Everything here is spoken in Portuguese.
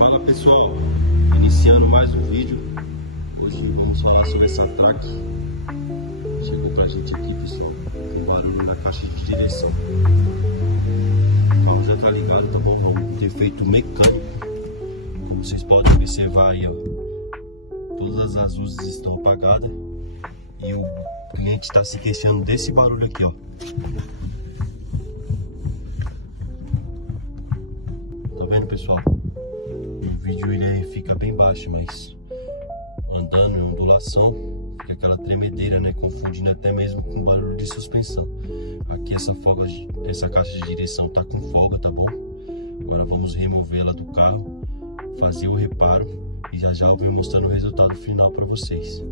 Fala pessoal, iniciando mais um vídeo. Hoje vamos falar sobre esse ataque. Chegou pra gente aqui, pessoal, tem barulho na caixa de direção. O carro já tá ligado, tá bom? Vamos ter defeito mecânico. Como vocês podem observar aí, ó, todas as luzes estão apagadas e o cliente está se queixando desse barulho aqui, ó. Tá vendo, pessoal? O vídeo ele fica bem baixo, mas andando em ondulação fica aquela tremedeira, né? Confundindo até mesmo com barulho de suspensão. Aqui essa caixa de direção tá com folga, tá bom? Agora vamos removê-la do carro, fazer o reparo e já já eu venho mostrando o resultado final para vocês.